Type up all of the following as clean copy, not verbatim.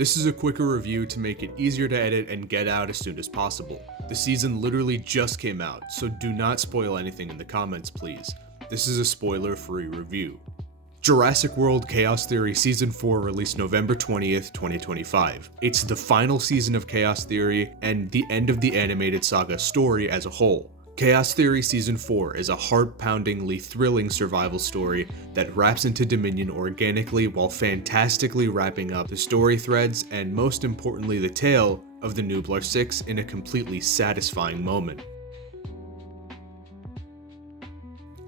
This is a quicker review to make it easier to edit and get out as soon as possible. The season literally just came out, so do not spoil anything in the comments please. This is a spoiler-free review. Jurassic World Chaos Theory Season 4 released November 20th, 2025. It's the final season of Chaos Theory and the end of the animated saga story as a whole. Chaos Theory Season 4 is a heart-poundingly thrilling survival story that wraps into Dominion organically while fantastically wrapping up the story threads and most importantly the tale of the Nublar 6 in a completely satisfying moment.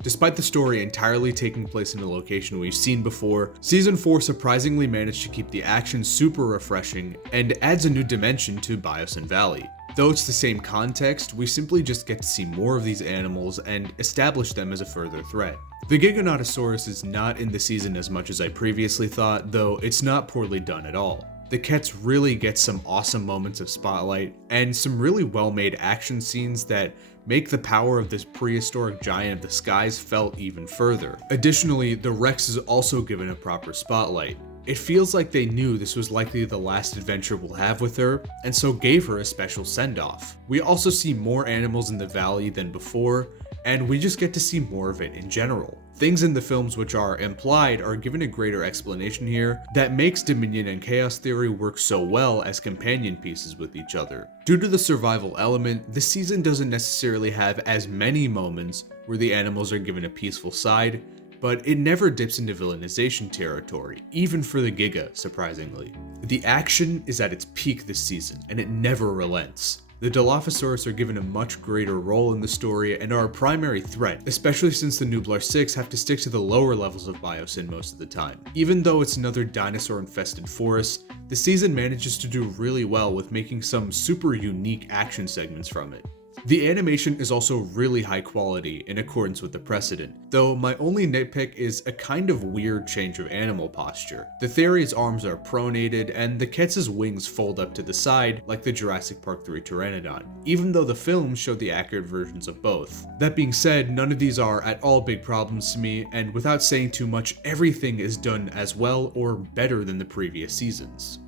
Despite the story entirely taking place in a location we've seen before, Season 4 surprisingly managed to keep the action super refreshing and adds a new dimension to Biosin Valley. Though it's the same context, we simply just get to see more of these animals and establish them as a further threat. The Giganotosaurus is not in the season as much as I previously thought, though it's not poorly done at all. The Kets really get some awesome moments of spotlight and some really well-made action scenes that make the power of this prehistoric giant of the skies felt even further. Additionally, the Rex is also given a proper spotlight. It feels like they knew this was likely the last adventure we'll have with her, and so gave her a special send-off. We also see more animals in the valley than before, and we just get to see more of it in general. Things in the films which are implied are given a greater explanation here that makes Dominion and Chaos Theory work so well as companion pieces with each other. Due to the survival element, this season doesn't necessarily have as many moments where the animals are given a peaceful side, but it never dips into villainization territory, even for the Giga, surprisingly. The action is at its peak this season, and it never relents. The Dilophosaurus are given a much greater role in the story and are a primary threat, especially since the Nublar 6 have to stick to the lower levels of Biosin most of the time. Even though it's another dinosaur-infested forest, the season manages to do really well with making some super unique action segments from it. The animation is also really high quality in accordance with the precedent, though my only nitpick is a kind of weird change of animal posture. The Theri's arms are pronated and the Kets' wings fold up to the side like the Jurassic Park 3 Pteranodon, even though the films showed the accurate versions of both. That being said, none of these are at all big problems to me, and without saying too much, everything is done as well or better than the previous seasons.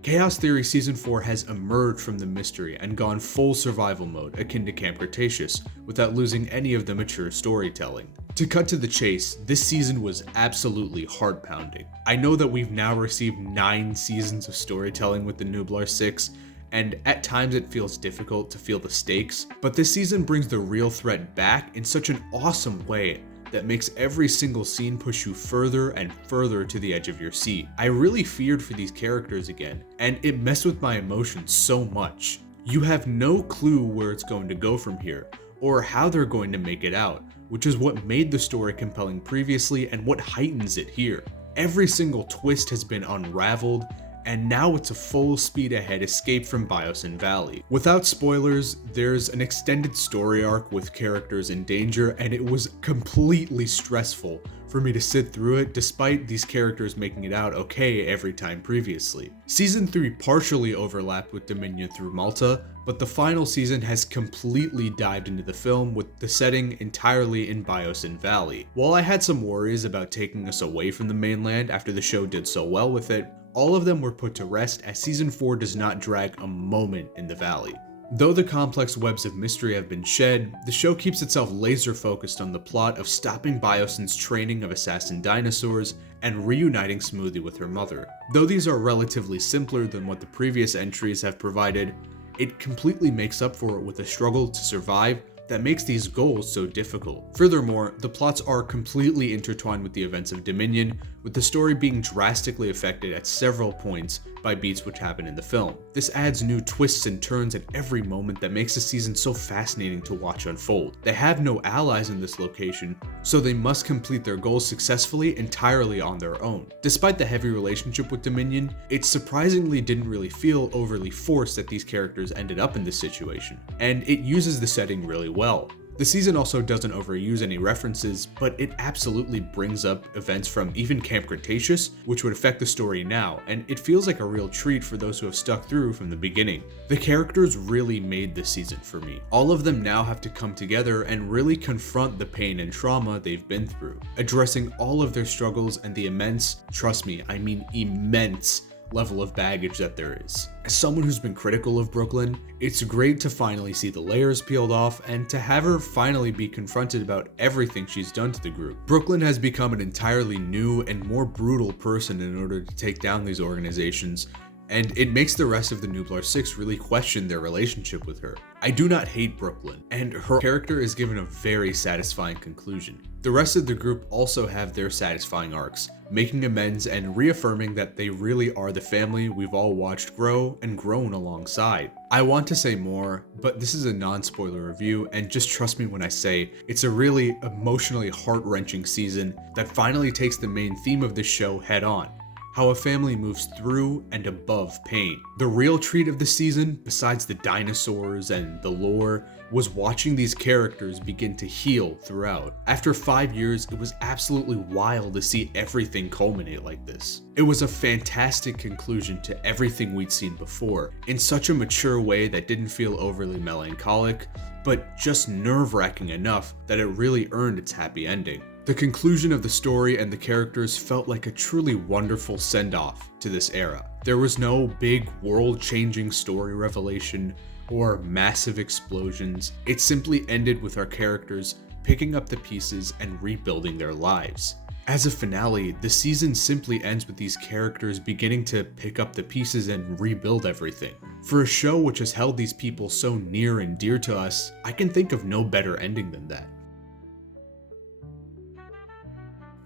Chaos Theory Season 4 has emerged from the mystery and gone full survival mode akin to Camp Cretaceous without losing any of the mature storytelling. To cut to the chase, this season was absolutely heart-pounding. I know that we've now received 9 seasons of storytelling with the Nublar 6, and at times it feels difficult to feel the stakes, but this season brings the real threat back in such an awesome way that makes every single scene push you further and further to the edge of your seat. I really feared for these characters again, and it messed with my emotions so much. You have no clue where it's going to go from here, or how they're going to make it out, which is what made the story compelling previously and what heightens it here. Every single twist has been unraveled, and now it's a full speed ahead escape from Biosin Valley. Without spoilers, there's an extended story arc with characters in danger, and it was completely stressful for me to sit through it despite these characters making it out okay every time previously. Season 3 partially overlapped with Dominion through Malta, but the final season has completely dived into the film with the setting entirely in Biosin Valley. While I had some worries about taking us away from the mainland after the show did so well with it, all of them were put to rest as Season 4 does not drag a moment in the valley. Though the complex webs of mystery have been shed, the show keeps itself laser focused on the plot of stopping Biosin's training of assassin dinosaurs and reuniting Smoothie with her mother. Though these are relatively simpler than what the previous entries have provided, it completely makes up for it with a struggle to survive that makes these goals so difficult. Furthermore, the plots are completely intertwined with the events of Dominion, with the story being drastically affected at several points by beats which happen in the film. This adds new twists and turns at every moment that makes the season so fascinating to watch unfold. They have no allies in this location, so they must complete their goals successfully entirely on their own. Despite the heavy relationship with Dominion, it surprisingly didn't really feel overly forced that these characters ended up in this situation, and it uses the setting really well. The season also doesn't overuse any references, but it absolutely brings up events from even Camp Cretaceous, which would affect the story now, and it feels like a real treat for those who have stuck through from the beginning. The characters really made this season for me. All of them now have to come together and really confront the pain and trauma they've been through, addressing all of their struggles and the immense, trust me, I mean immense, level of baggage that there is. As someone who's been critical of Brooklyn, it's great to finally see the layers peeled off and to have her finally be confronted about everything she's done to the group. Brooklyn has become an entirely new and more brutal person in order to take down these organizations, and it makes the rest of the Nublar 6 really question their relationship with her. I do not hate Brooklyn, and her character is given a very satisfying conclusion. The rest of the group also have their satisfying arcs, making amends and reaffirming that they really are the family we've all watched grow and grown alongside. I want to say more, but this is a non-spoiler review, and just trust me when I say it's a really emotionally heart-wrenching season that finally takes the main theme of this show head on: how a family moves through and above pain. The real treat of the season, besides the dinosaurs and the lore, was watching these characters begin to heal throughout. After 5 years, it was absolutely wild to see everything culminate like this. It was a fantastic conclusion to everything we'd seen before, in such a mature way that didn't feel overly melancholic, but just nerve-wracking enough that it really earned its happy ending. The conclusion of the story and the characters felt like a truly wonderful send-off to this era. There was no big world-changing story revelation or massive explosions. It simply ended with our characters picking up the pieces and rebuilding their lives. As a finale, the season simply ends with these characters beginning to pick up the pieces and rebuild everything. For a show which has held these people so near and dear to us, I can think of no better ending than that.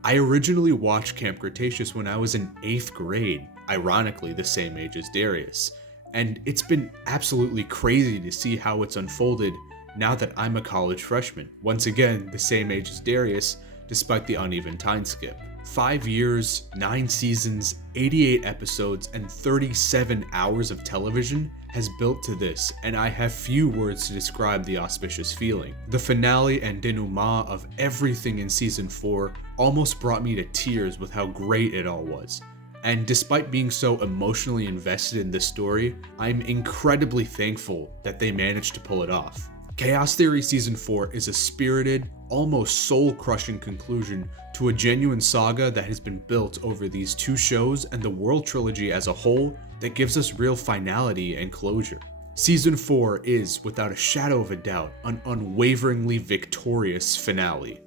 I originally watched Camp Cretaceous when I was in 8th grade, ironically the same age as Darius, and it's been absolutely crazy to see how it's unfolded now that I'm a college freshman, once again the same age as Darius, despite the uneven time skip. 5 years, 9 seasons, 88 episodes, and 37 hours of television has built to this, and I have few words to describe the auspicious feeling. The finale and denouement of everything in season 4 almost brought me to tears with how great it all was. And despite being so emotionally invested in this story, I'm incredibly thankful that they managed to pull it off. Chaos Theory Season 4 is a spirited, almost soul-crushing conclusion to a genuine saga that has been built over these 2 shows and the World Trilogy as a whole that gives us real finality and closure. Season 4 is, without a shadow of a doubt, an unwaveringly victorious finale.